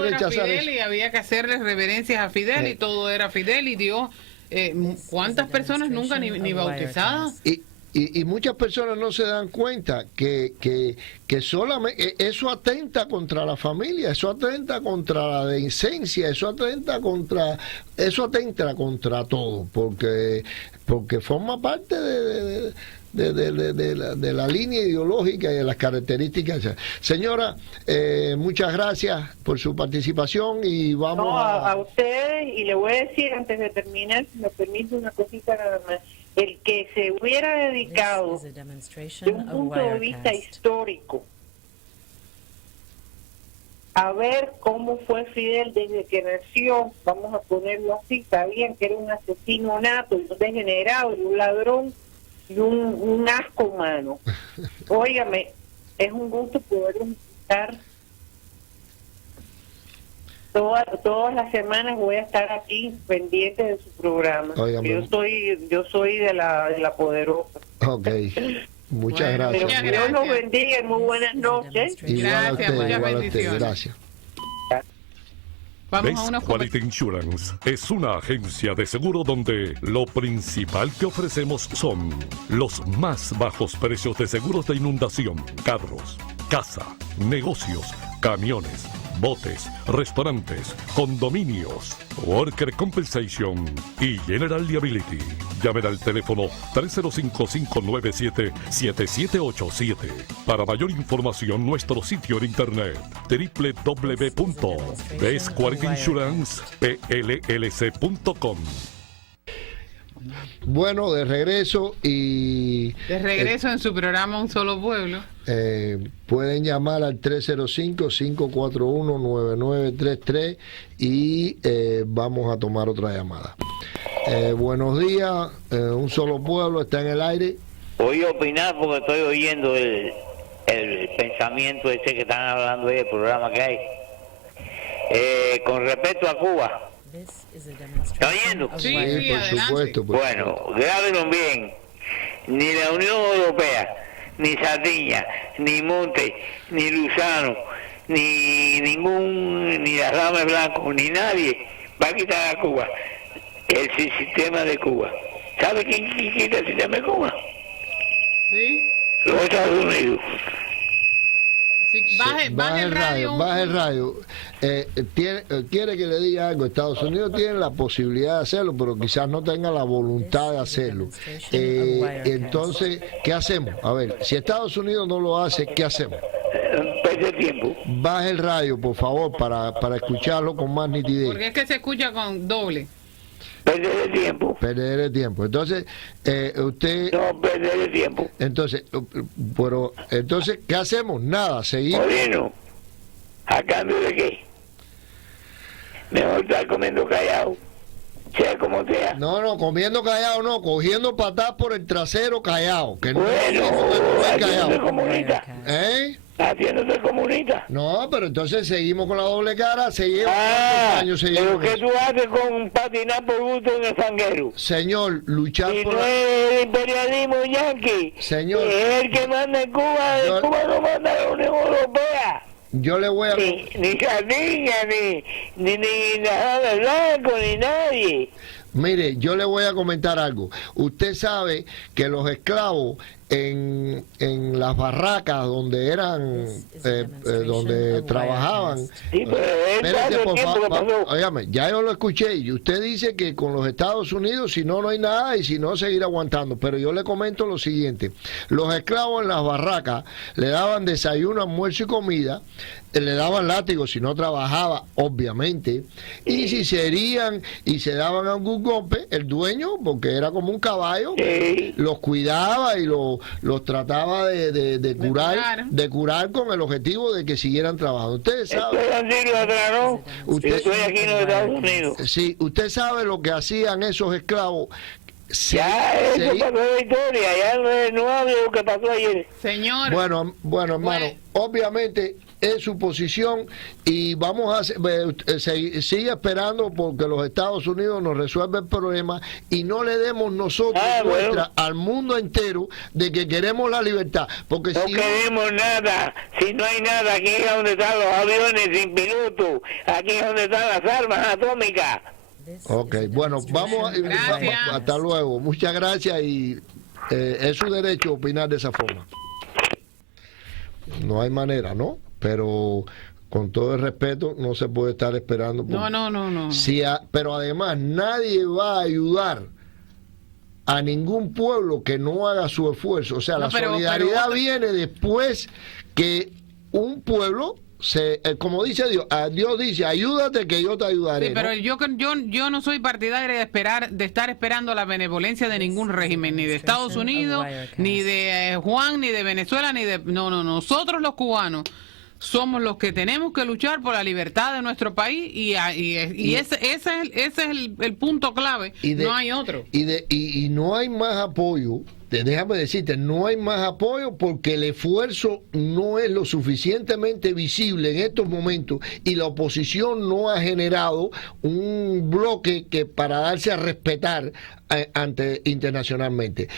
rechazar Fidel eso. Y había que hacerle reverencias a Fidel y todo era Fidel y Dios. ¿Cuántas personas nunca ni bautizadas? Y muchas personas no se dan cuenta que solamente eso atenta contra la familia, eso atenta contra la decencia, eso atenta contra todo, porque forma parte de la línea ideológica y de las características. Señora, muchas gracias por su participación y vamos a ustedes, y le voy a decir antes de terminar, si me permite una cosita nada más. El que se hubiera dedicado de un punto de vista histórico a ver cómo fue Fidel desde que nació, vamos a ponerlo así, sabían que era un asesino nato, un degenerado y un ladrón y un asco humano. Óigame, es un gusto poderlo escuchar. Todas las semanas voy a estar aquí pendiente de su programa. Yo soy de la poderosa. Ok, muchas gracias. Pero que Dios los bendiga y muy buenas noches. Gracias, muchas bendiciones. Gracias. Best Quality Insurance es una agencia de seguro donde lo principal que ofrecemos son los más bajos precios de seguros de inundación, carros, casa, negocios, camiones, botes, restaurantes, condominios, Worker Compensation y General Liability. Llamen al teléfono 305-597-7787. Para mayor información, nuestro sitio en internet www.bestqualityinsurancepllc.com. Bueno, de regreso en su programa Un Solo Pueblo. Pueden llamar al 305-541-9933 y vamos a tomar otra llamada. Buenos días, Un Solo Pueblo está en el aire. Voy a opinar porque estoy oyendo el pensamiento ese que están hablando ahí, el programa que hay. Con respecto a Cuba. ¿Está oyendo? Sí, por supuesto. Bueno, grábenlo bien. Ni la Unión Europea, ni Sardiña, ni Monte, ni Luzano, ni la Rame Blanco, ni nadie va a quitar a Cuba el sistema de Cuba. ¿Sabe quién quita el sistema de Cuba? Sí. Los Estados Unidos. Sí, baje el radio. Quiere que le diga algo. Estados Unidos tiene la posibilidad de hacerlo, pero quizás no tenga la voluntad de hacerlo. Entonces, ¿qué hacemos? A ver, si Estados Unidos no lo hace, ¿qué hacemos? Perder tiempo. Baje el radio, por favor, para escucharlo con más nitidez. Porque es que se escucha con doble. Perder el tiempo. Perder el tiempo. Entonces, usted... No, perder el tiempo. Entonces, ¿qué hacemos? Nada, seguimos. Moreno, ¿a cambio de qué? Mejor estar comiendo callado, sea como sea. No, comiendo callado no, cogiendo patas por el trasero callado. Que no haciéndose comunista. Haciéndose comunista. No, pero entonces seguimos con la doble cara, seguimos. Pero ¿qué tú haces con patinar por gusto en el fanguero? Señor, luchar por... por... no es el imperialismo yanqui. Señor. Es el que manda en Cuba, Cuba no manda a la Unión Europea. Yo le voy a... Ni Sardiña, ni Nada Blanco, ni nadie. Mire, yo le voy a comentar algo. Usted sabe que los esclavos en las barracas donde eran, donde trabajaban. Sí, Espérate, por favor, óigame, ya yo lo escuché y usted dice que con los Estados Unidos si no, no hay nada y si no, seguir aguantando. Pero yo le comento lo siguiente: los esclavos en las barracas le daban desayuno, almuerzo y comida, le daban látigo si no trabajaba, obviamente, y si se herían y se daban algún golpe, el dueño, porque era como un caballo, los cuidaba y los trataba de curar con el objetivo de que siguieran trabajando. Ustedes saben. Estoy aquí en los Estados Unidos. Sí, usted sabe lo que hacían esos esclavos. Ya, eso pasó la historia, ya no hablo de lo que pasó ayer. Señor. Bueno, hermano, obviamente es su posición y vamos a sigue esperando porque los Estados Unidos nos resuelve el problema y no le demos nosotros al mundo entero de que queremos la libertad, porque no queremos nada. Si no hay nada, aquí es donde están los aviones sin piloto, aquí es donde están las armas atómicas. Ok, bueno, vamos hasta luego. Muchas gracias y es su derecho opinar de esa forma. No hay manera, ¿no? Pero con todo el respeto no se puede estar esperando. No. Pero además nadie va a ayudar a ningún pueblo que no haga su esfuerzo. O sea, la solidaridad viene después que un pueblo como dice Dios dice, ayúdate que yo te ayudaré. Sí, pero yo no soy partidaria de estar esperando la benevolencia de ningún régimen, ni de Estados Unidos, ni de Juan, ni de Venezuela, ni de... No, nosotros los cubanos somos los que tenemos que luchar por la libertad de nuestro país y ese es el punto clave, no hay otro. Y no hay más apoyo. Déjame decirte, no hay más apoyo porque el esfuerzo no es lo suficientemente visible en estos momentos y la oposición no ha generado un bloque que para darse a respetar internacionalmente.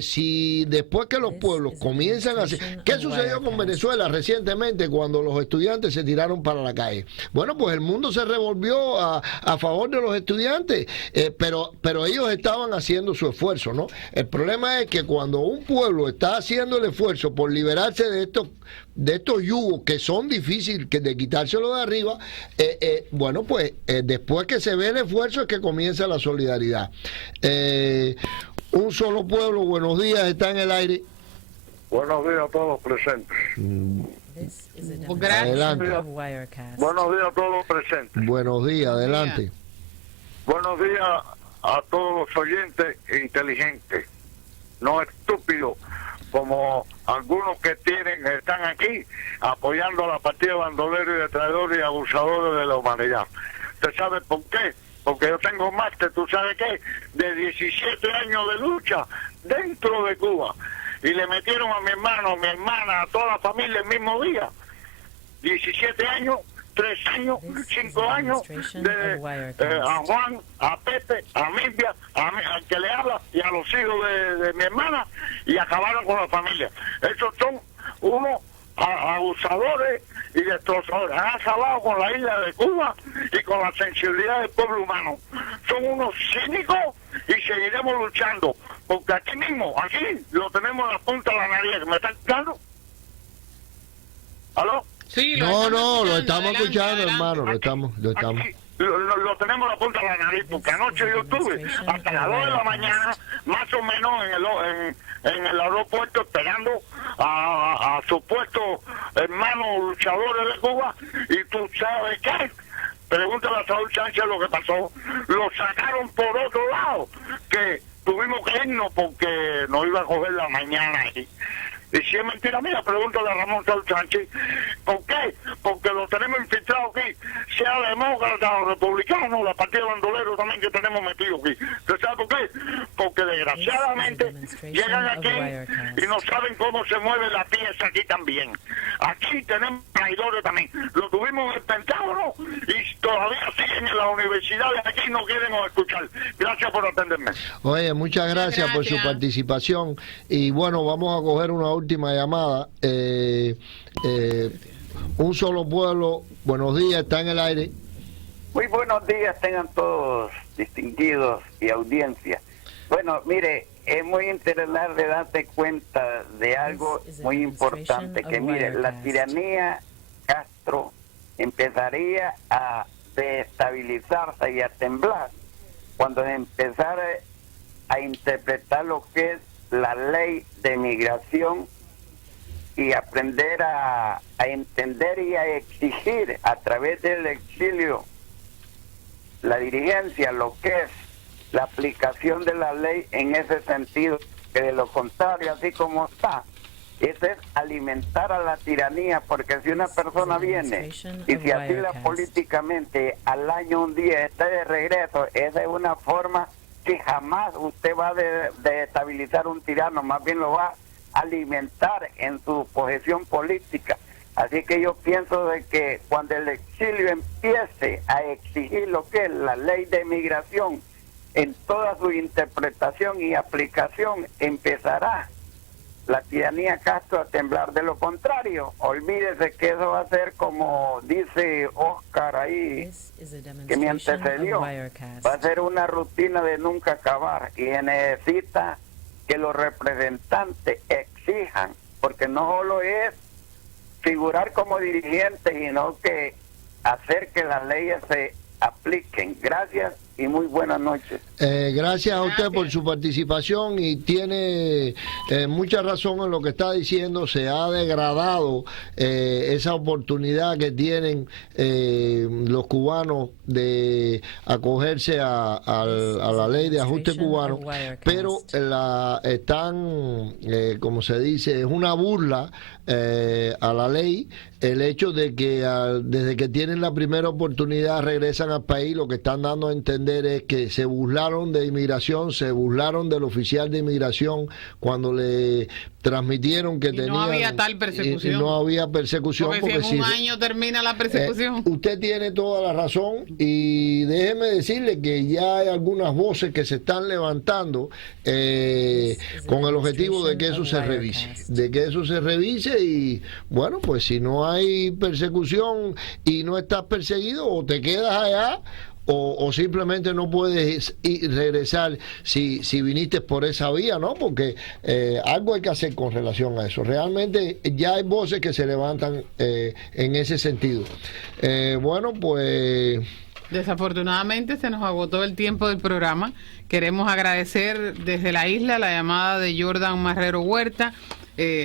Si después que los pueblos comienzan a hacer... ¿Qué sucedió con Venezuela recientemente cuando los estudiantes se tiraron para la calle? Bueno, pues el mundo se revolvió a favor de los estudiantes, pero ellos estaban haciendo su esfuerzo, ¿no? El problema es que cuando un pueblo está haciendo el esfuerzo por liberarse de estos yugos que son difíciles de quitárselo de arriba, bueno, pues después que se ve el esfuerzo es que comienza la solidaridad. Un solo pueblo, buenos días, está en el aire. Buenos días a todos los presentes. Adelante. Buenos días a todos los presentes. Buenos días, adelante. Buenos días a todos los oyentes inteligentes, no estúpidos como algunos que están aquí apoyando a la partida de bandoleros y de traidores y abusadores de la humanidad. ¿Usted sabe por qué? Porque yo tengo máster, ¿tú sabes qué? De 17 años de lucha dentro de Cuba. Y le metieron a mi hermano, a mi hermana, a toda la familia el mismo día. 17 años, 3 años, 5 años, a Juan, a Pepe, a Milvia, al que le habla y a los hijos de mi hermana, y acabaron con la familia. Esos son unos abusadores y destrozadores. Han acabado con la isla de Cuba y con la sensibilidad del pueblo humano. Son unos cínicos y seguiremos luchando, porque aquí mismo, aquí lo tenemos en la punta de la nariz. ¿Me están escuchando? ¿Aló? Sí, lo estamos escuchando, hermano, lo estamos. Aquí, lo tenemos en la punta de la nariz, porque anoche yo estuve hasta las 2 de la mañana, más o menos en el aeropuerto, esperando a supuestos hermanos luchadores de Cuba, y tú sabes qué, pregúntale a Saúl Sánchez lo que pasó. Lo sacaron por otro lado, que tuvimos que irnos porque nos iba a coger la mañana ahí. Y si es mentira mía, pregúntale a Ramón Saúl Sánchez. ¿Por qué? Porque lo tenemos infiltrado aquí, sea demócrata o republicano, la partida de bandoleros también que tenemos metido aquí. ¿Usted sabe por qué? Porque desgraciadamente llegan aquí y no saben cómo se mueve la pieza aquí también. Aquí tenemos traidores también. Lo tuvimos en el Pentágono y todavía siguen en las universidades aquí y no quieren escuchar. Gracias por atenderme. Oye, muchas gracias por su participación. Y bueno, vamos a coger una última llamada. Un solo pueblo, buenos días, está en el aire. Muy buenos días, tengan todos distinguidos y audiencia. Bueno, mire, es muy interesante darte cuenta de algo muy importante, que mire, la tiranía Castro empezaría a desestabilizarse y a temblar cuando empezara a interpretar lo que es la ley de migración y aprender a entender y a exigir a través del exilio la dirigencia, lo que es la aplicación de la ley en ese sentido, que de lo contrario, así como está, eso es alimentar a la tiranía, porque si una persona viene y se asila políticamente al año un día está de regreso, esa es una forma que jamás usted va a desestabilizar un tirano, más bien lo va a alimentar en su posesión política. Así que yo pienso de que cuando el exilio empiece a exigir lo que es la ley de migración en toda su interpretación y aplicación, empezará la tiranía Castro a temblar. De lo contrario, olvídese que eso va a ser como dice Oscar ahí, que me antecedió, va a ser una rutina de nunca acabar, y necesita que los representantes exijan, porque no solo es figurar como dirigentes, sino que hacer que las leyes se apliquen. Gracias y muy buenas noches. Gracias a usted por su participación, y tiene mucha razón en lo que está diciendo. Se ha degradado esa oportunidad que tienen los cubanos de acogerse a la ley de ajuste cubano, pero están, como se dice, es una burla a la ley el hecho de que desde que tienen la primera oportunidad regresan al país. Lo que están dando a entender es que se burlaron de inmigración, se burlaron del oficial de inmigración cuando le transmitieron que tenían... No había tal persecución. No había persecución. Porque si en un año termina la persecución. Usted tiene toda la razón, y déjeme decirle que ya hay algunas voces que se están levantando con el objetivo de que eso se revise. Y bueno, pues si no hay persecución y no estás perseguido, o te quedas allá, o simplemente no puedes regresar si viniste por esa vía, ¿no? Porque algo hay que hacer con relación a eso. Realmente ya hay voces que se levantan en ese sentido. Bueno, pues... Desafortunadamente se nos agotó el tiempo del programa. Queremos agradecer desde la isla la llamada de Jordan Marrero Huerta.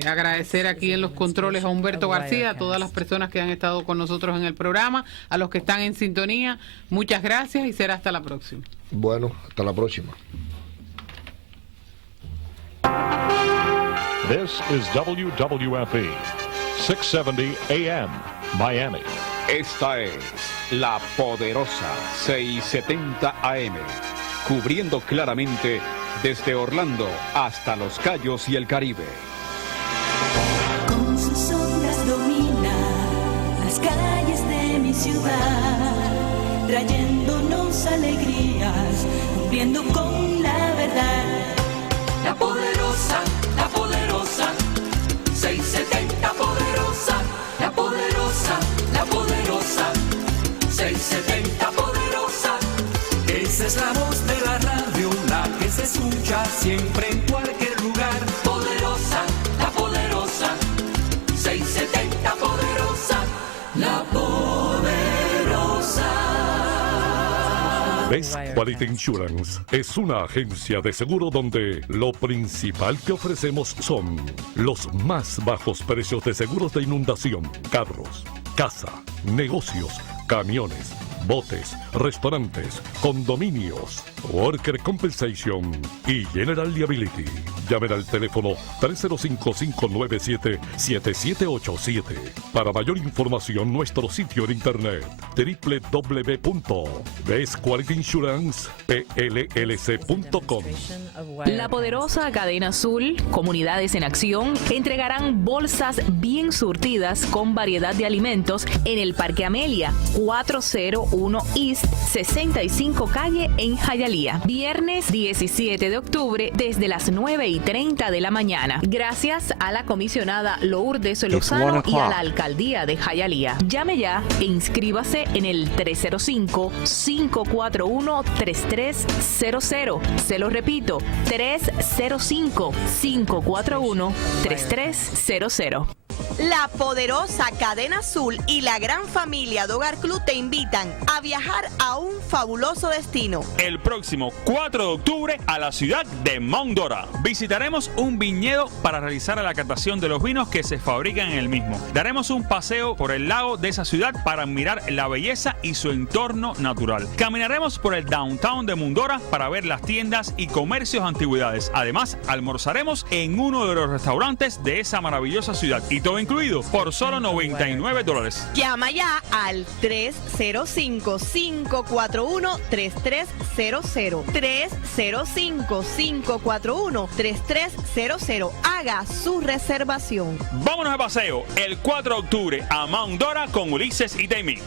Agradecer aquí en los controles a Humberto García, a todas las personas que han estado con nosotros en el programa, a los que están en sintonía. Muchas gracias y será hasta la próxima. Bueno, hasta la próxima. This is WWFE 670 AM Miami. Esta es La Poderosa 670 AM, cubriendo claramente desde Orlando hasta Los Cayos y el Caribe. Con sus ondas domina las calles de mi ciudad, trayéndonos alegrías, cumpliendo con la verdad. La poderosa 670 poderosa, la poderosa 670 poderosa. Esa es la voz de la radio, la que se escucha siempre en cualquier lugar. Poderosa, la poderosa 670 poderosa, la poderosa. Best Quality Insurance es una agencia de seguro donde lo principal que ofrecemos son los más bajos precios de seguros de inundación, carros, casa, negocios, camiones, botes, restaurantes, condominios, Worker Compensation y General Liability. Llamen al teléfono 305-597-7787. Para mayor información, nuestro sitio en internet www.bestqualityinsurancepllc.com. La poderosa Cadena Azul, Comunidades en Acción, entregarán bolsas bien surtidas con variedad de alimentos en el el Parque Amelia, 401 East 65 Calle en Hialeah. Viernes 17 de octubre desde las 9:30 de la mañana. Gracias a la comisionada Lourdes Lozano y a la alcaldía de Hialeah. Llame ya e inscríbase en el 305-541-3300. Se lo repito, 305-541-3300. La poderosa Cadena Azul y la gran familia de Hogar Club te invitan a viajar a un fabuloso destino. El próximo 4 de octubre a la ciudad de Mount Dora. Visitaremos un viñedo para realizar la catación de los vinos que se fabrican en el mismo. Daremos un paseo por el lago de esa ciudad para admirar la belleza y su entorno natural. Caminaremos por el downtown de Mount Dora para ver las tiendas y comercios de antigüedades. Además, almorzaremos en uno de los restaurantes de esa maravillosa ciudad. Y todo incluido por solo $99. Llama ya al 305-541-3300. 305-541-3300. Haga su reservación. Vámonos de paseo el 4 de octubre a Mount Dora con Ulises y Tammy.